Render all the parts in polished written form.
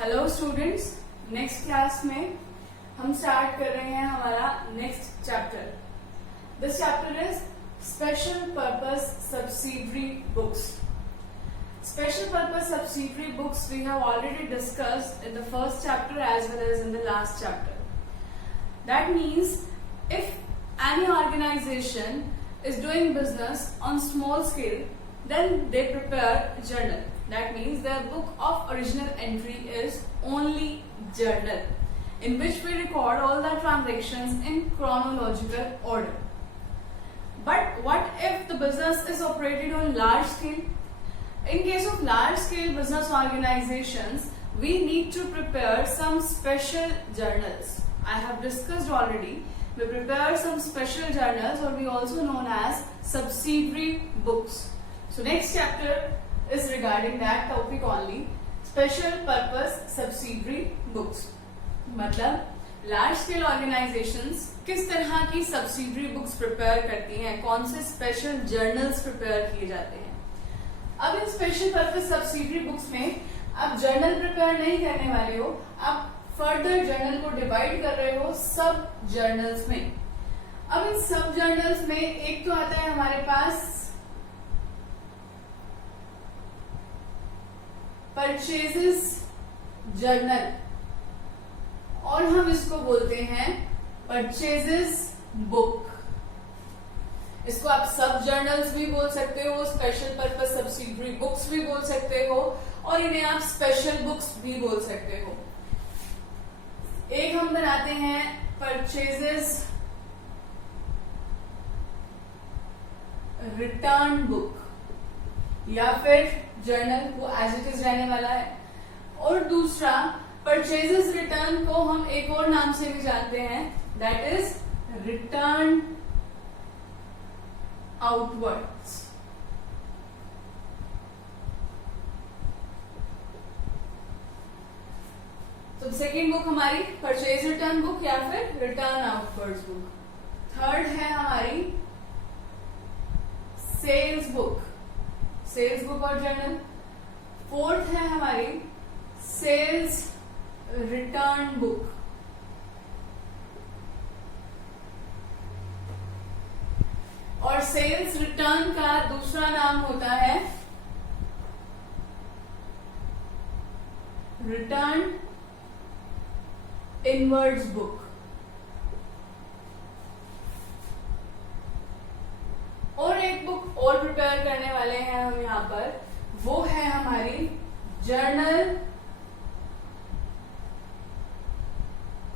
Hello students, next class में हम start कर रहे हैं हमारा next chapter. This chapter is special purpose subsidiary books. Special purpose subsidiary books we have already discussed in the first chapter as well as in the last chapter. That means if any organization is doing business on small scale, then they prepare a journal. That means their book of original entry is only journal, in which we record all the transactions in chronological order. But what if the business is operated on large scale? In case of large scale business organizations, we need to prepare some special journals. I have discussed already. We prepare some special journals, or we also known as subsidiary books. So next chapter is regarding that topic only. Special purpose subsidiary books. मतलब large scale organizations किस तरह की subsidiary books prepare करती हैं, कौन से special journals prepare किए जाते हैं. अब इन स्पेशल पर्पस सब्सिडरी बुक्स में आप जर्नल प्रिपेयर नहीं करने वाले हो, आप फर्दर जर्नल को डिवाइड कर रहे हो सब जर्नल्स में. अब इन सब जर्नल्स में एक तो आता है हमारे पास परचेजेस जर्नल, और हम इसको बोलते हैं परचेजेस बुक. इसको आप सब जर्नल्स भी बोल सकते हो, स्पेशल पर्पस सब्सिडरी बुक्स भी बोल सकते हो, और इन्हें आप स्पेशल बुक्स भी बोल सकते हो. एक हम बनाते हैं परचेजेस रिटर्न बुक, या फिर जर्नल वो एज इट इज रहने वाला है. और दूसरा परचेजेस रिटर्न को हम एक और नाम से भी जानते हैं, दैट इज रिटर्न आउटवर्ड्स. तो सेकेंड बुक हमारी परचेज रिटर्न बुक या फिर रिटर्न आउटवर्ड्स बुक. थर्ड है हमारी सेल्स बुक, सेल्स बुक और जर्नल. फोर्थ है हमारी सेल्स रिटर्न बुक. और सेल्स रिटर्न का दूसरा नाम होता है रिटर्न इनवर्ड्स बुक. और एक बुक और प्रिपेयर करने वाले हैं हम यहां पर, वो है हमारी जर्नल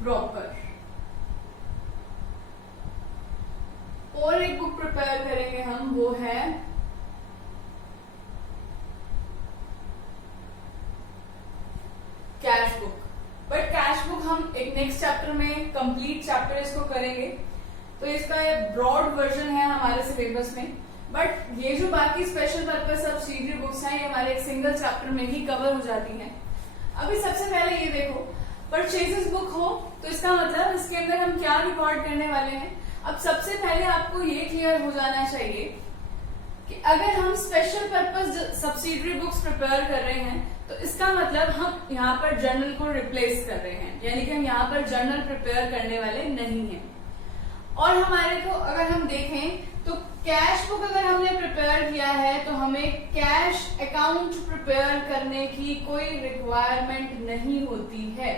प्रॉपर. और एक बुक प्रिपेयर करेंगे हम, वो है cash book. But cash book हम एक नेक्स्ट चैप्टर में कंप्लीट चैप्टर इसको करेंगे, तो इसका ब्रॉड वर्जन है हमारे सिलेबस में. बट ये जो बाकी स्पेशल पर्पस सब्सिडरी बुक्स हैं, ये हमारे एक सिंगल चैप्टर में ही कवर हो जाती हैं. अभी सबसे पहले ये देखो, परचेजेस बुक हो तो इसका मतलब इसके अंदर हम क्या रिकॉर्ड करने वाले हैं. अब सबसे पहले आपको ये क्लियर हो जाना चाहिए कि अगर हम special purpose subsidiary books prepare कर रहे हैं, तो इसका मतलब हम यहाँ पर जर्नल को रिप्लेस कर रहे हैं, यानी कि हम यहाँ पर जर्नल प्रिपेयर करने वाले नहीं हैं. और हमारे को अगर हम देखें तो कैश बुक अगर हमने प्रिपेयर किया है, तो हमें कैश अकाउंट प्रिपेयर करने की कोई रिक्वायरमेंट नहीं होती है,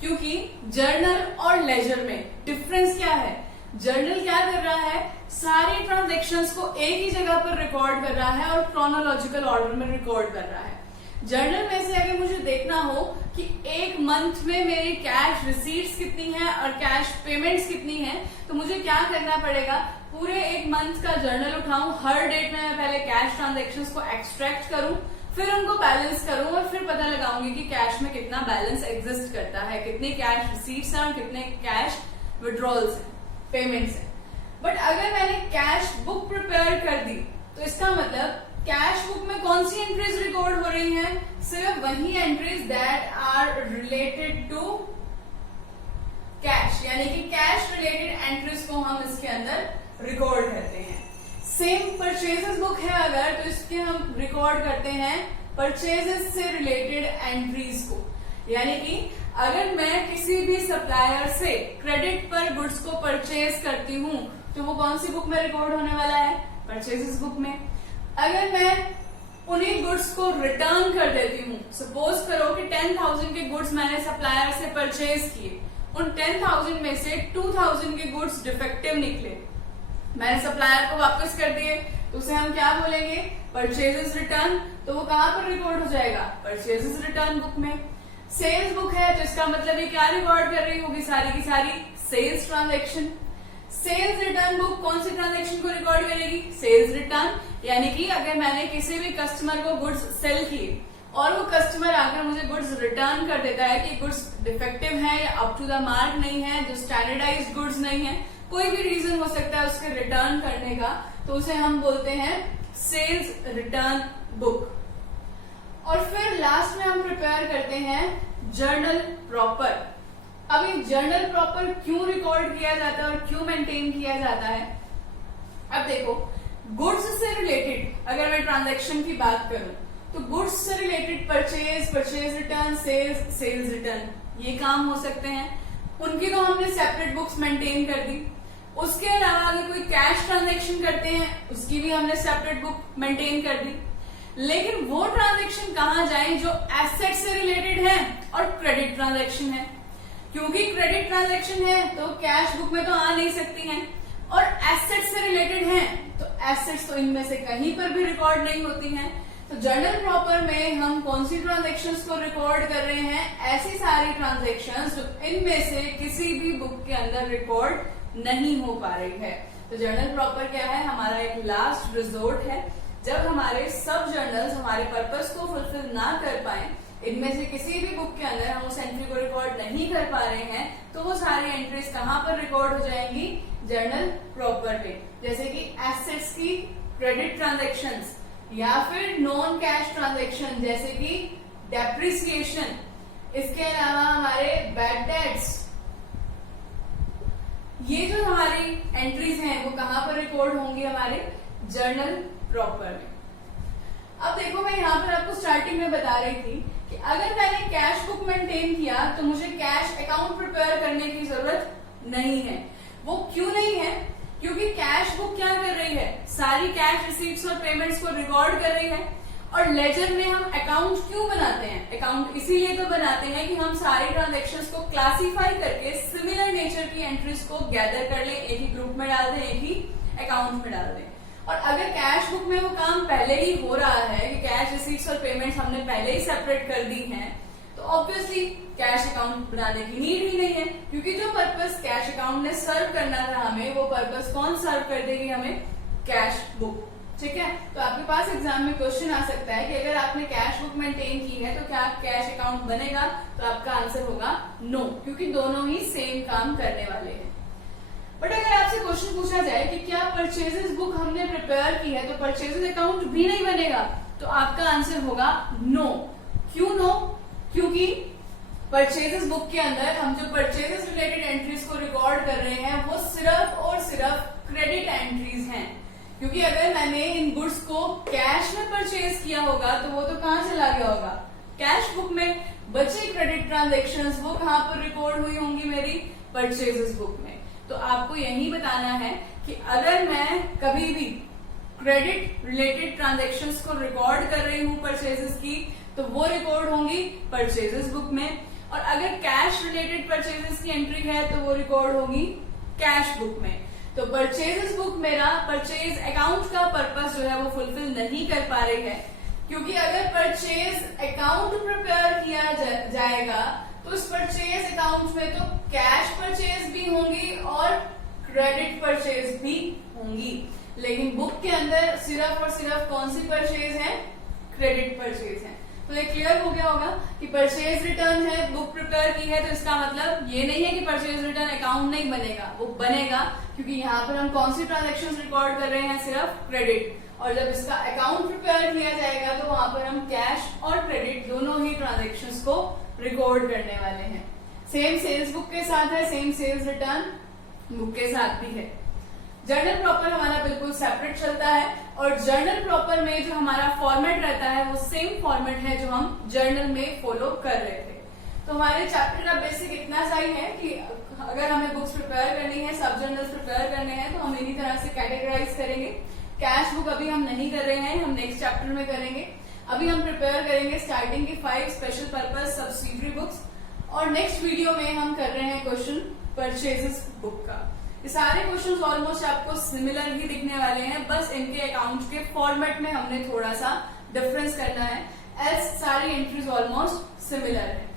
क्योंकि जर्नल और लेजर में डिफरेंस क्या है. जर्नल क्या कर रहा है, सारी ट्रांजैक्शंस को एक ही जगह पर रिकॉर्ड कर रहा है और क्रोनोलॉजिकल ऑर्डर में रिकॉर्ड कर रहा है. जर्नल में से अगर मुझे देखना हो कि एक मंथ में मेरी कैश रिसीट्स कितनी है और कैश पेमेंट्स कितनी है, तो मुझे क्या करना पड़ेगा, पूरे एक मंथ का जर्नल उठाऊं, हर डेट में मैं पहले कैश ट्रांजैक्शंस को एक्सट्रैक्ट करूं, फिर उनको बैलेंस करूं और फिर पता लगाऊंगी कि कैश में कितना बैलेंस एग्जिस्ट करता है, कितनी कैश रिसीट्स हैं और कितने कैश विड्रॉल्स हैं, पेमेंट्स हैं. बट अगर मैंने कैश बुक प्रिपेयर कर दी, तो इसका मतलब कैश बुक में कौन सी एंट्रीज रिकॉर्ड हो रही हैं, सिर्फ वही entries that are related to cash, यानी कि कैश रिलेटेड एंट्रीज को हम इसके अंदर रिकॉर्ड करते हैं. सेम परचेजेस बुक है अगर, तो इसके हम रिकॉर्ड करते हैं परचेजेस से रिलेटेड एंट्रीज को। यानी कि अगर मैं किसी भी सप्लायर से क्रेडिट पर गुड्स को परचेज करती हूँ तो वो कौन सी बुक में रिकॉर्ड होने वाला है? परचेजेस बुक में। अगर मैं उन्हीं गुड्स को रिटर्न कर देती हूँ, सपोज करो कि 10,000 के गुड्स मैंने सप्लायर से परचेज किए, उन 10,000 में से 2,000 के गुड्स डिफेक्टिव निकले, मैंने सप्लायर को वापस कर दिए, तो उसे हम क्या बोलेंगे? Purchases return. तो वो कहां पर रिकॉर्ड हो जाएगा? परचेजेस रिटर्न बुक में। सेल्स बुक है तो इसका मतलब ये क्या रिकॉर्ड कर रही होगी? सारी की सारी sales transaction. Sales return book कौन सी ट्रांजैक्शन को रिकॉर्ड करेगी? Sales return. यानी कि अगर मैंने किसी भी कस्टमर को गुड्स सेल किए और वो कस्टमर आकर मुझे गुड्स रिटर्न कर देता है कि गुड्स डिफेक्टिव है या अप टू द मार्क नहीं है, जो स्टैंडर्डाइज्ड गुड्स नहीं है, कोई भी रीजन हो सकता है उसके रिटर्न करने का, तो उसे हम बोलते हैं सेल्स रिटर्न बुक। और फिर लास्ट में हम प्रिपेयर करते हैं जर्नल प्रॉपर। अब ये जर्नल प्रॉपर क्यों रिकॉर्ड किया जाता है और क्यों मेंटेन किया जाता है? अब देखो, गुड्स से रिलेटेड अगर मैं ट्रांजैक्शन की बात करूं तो गुड्स से related purchase, purchase return, sales, sales return, ये काम हो सकते हैं। उनकी तो हमने सेपरेट बुक्स मेंटेन कर दी। उसके अलावा अगर कोई कैश ट्रांजैक्शन करते हैं उसकी भी हमने सेपरेट बुक मेंटेन कर दी। लेकिन वो ट्रांजैक्शन कहां जाए जो एसेट से रिलेटेड है और क्रेडिट ट्रांजैक्शन है। क्योंकि क्रेडिट ट्रांजैक्शन है तो कैश बुक में तो आ नहीं सकती हैं, और एसेट से रिलेटेड है तो एसेट्स तो इनमें से कहीं पर भी रिकॉर्ड नहीं होती हैं। तो जर्नल प्रॉपर में हम कौन सी ट्रांजैक्शंस को रिकॉर्ड कर रहे हैं? ऐसी सारी ट्रांजैक्शंस जो इनमें से किसी भी बुक के अंदर रिकॉर्ड नहीं हो पा रही है। तो जर्नल प्रॉपर क्या है? हमारा एक लास्ट रिजोर्ट है। जब हमारे सब जर्नल्स हमारे पर्पस को फुलफिल ना कर पाए, इनमें से किसी भी बुक के अंदर हम उस एंट्री को रिकॉर्ड नहीं कर पा रहे हैं, तो वो सारी एंट्रीज कहां पर रिकॉर्ड हो जाएंगी? जर्नल प्रॉपर पे। जैसे कि एसेट्स की क्रेडिट ट्रांजैक्शंस या फिर नॉन कैश ट्रांजैक्शन जैसे कि डेप्रिसिएशन, इसके अलावा हमारे बैड डेट्स, ये जो हमारी एंट्रीज हैं वो कहां पर रिकॉर्ड होंगी? हमारे जर्नल प्रॉपर में। अब देखो, मैं यहां पर आपको स्टार्टिंग में बता रही थी कि अगर मैंने कैश बुक मेंटेन किया तो मुझे कैश अकाउंट प्रिपेयर करने की जरूरत नहीं है। वो क्यों नहीं है? क्योंकि कैश बुक क्या कर रही है? सारी कैश रिसीट्स और पेमेंट्स को रिकॉर्ड कर रही है। और लेजर में हम अकाउंट क्यों बनाते हैं? अकाउंट इसीलिए तो बनाते हैं कि हम सारी ट्रांजैक्शंस को क्लासिफाई करके सिमिलर नेचर की एंट्रीज को गैदर कर लें, एक ही ग्रुप में डाल दें, एक ही अकाउंट में डाल दें। और अगर कैश बुक में वो काम पहले ही हो रहा है कि कैश रिसीट्स और पेमेंट्स हमने पहले ही सेपरेट कर दी हैं, तो ऑब्वियसली कैश अकाउंट बनाने की नीड ही नहीं है। क्योंकि जो पर्पस कैश अकाउंट ने सर्व करना था हमें, वो पर्पस कौन सर्व कर देगी हमें? Cash book. ठीक है, तो आपके पास एग्जाम में क्वेश्चन आ सकता है कि अगर आपने कैश बुक मेंटेन की है तो क्या कैश अकाउंट बनेगा? तो आपका आंसर होगा नो, क्योंकि दोनों ही सेम काम करने वाले हैं। बट अगर आपसे क्वेश्चन पूछा जाए कि क्या परचेजेस बुक हमने प्रिपेयर की है तो परचेजेस अकाउंट भी नहीं बनेगा, तो आपका आंसर होगा नो। क्यों नो? क्योंकि परचेजेस बुक के अंदर हम जो परचेजेस रिलेटेड एंट्रीज को रिकॉर्ड कर रहे हैं वो सिर्फ और सिर्फ क्रेडिट एंट्रीज हैं। क्योंकि अगर मैंने इन गुड्स को कैश में परचेज किया होगा तो वो तो कहां चला गया होगा? कैश बुक में। बची क्रेडिट ट्रांजैक्शंस वो कहां पर रिकॉर्ड हुई होंगी? मेरी परचेजेस बुक में। तो आपको यही बताना है कि अगर मैं कभी भी क्रेडिट रिलेटेड ट्रांजैक्शंस को रिकॉर्ड कर रही हूं परचेजेस की, तो वो रिकॉर्ड होंगी परचेजेस बुक में। और अगर कैश रिलेटेड परचेजेस की एंट्री है तो वो रिकॉर्ड होगी कैश बुक में। तो परचेजेस बुक मेरा परचेज अकाउंट का पर्पस जो है वो फुलफिल नहीं कर पा रही है, क्योंकि अगर परचेज अकाउंट प्रिपेयर किया जाएगा तो उस परचेज अकाउंट में तो कैश परचेज भी होंगी और क्रेडिट परचेज भी होंगी। लेकिन बुक के अंदर सिर्फ और सिर्फ कौन सी परचेज है? क्रेडिट परचेज है। तो ये क्लियर हो गया होगा कि परचेज रिटर्न है, बुक प्रिपेयर की है, तो इसका मतलब ये नहीं है कि परचेज रिटर्न अकाउंट नहीं बनेगा, वो बनेगा। क्योंकि यहाँ पर हम कौन सी ट्रांजैक्शंस रिकॉर्ड कर रहे हैं? सिर्फ क्रेडिट। और जब इसका अकाउंट प्रिपेयर किया जाएगा तो वहां पर हम कैश और क्रेडिट दोनों ही ट्रांजैक्शंस को रिकॉर्ड करने वाले हैं। सेम सेल्स बुक के साथ है, सेम सेल्स रिटर्न बुक के साथ भी है। जर्नल प्रॉपर हमारा बिल्कुल सेपरेट चलता है और जर्नल प्रॉपर में जो हमारा फॉर्मेट रहता है वो सेम फॉर्मेट है जो हम जर्नल में फॉलो कर रहे थे। तो हमारे चैप्टर का बेसिक इतना सा ही है कि अगर हमें बुक्स प्रिपेयर करनी है, सब जर्नल्स प्रिपेयर करने हैं, तो हम इन्हीं तरह से कैटेगराइज करेंगे। कैश बुक अभी हम नहीं कर रहे हैं, हम नेक्स्ट चैप्टर में करेंगे। अभी हम प्रिपेयर करेंगे स्टार्टिंग की 5 स्पेशल पर्पज सब्सिडरी बुक्स और नेक्स्ट वीडियो में हम कर रहे हैं क्वेश्चन परचेजेस बुक का। ये सारे क्वेश्चंस ऑलमोस्ट आपको सिमिलर ही दिखने वाले हैं, बस इनके अकाउंट के फॉर्मेट में हमने थोड़ा सा डिफरेंस करना है, एल्स सारी एंट्रीज ऑलमोस्ट सिमिलर है।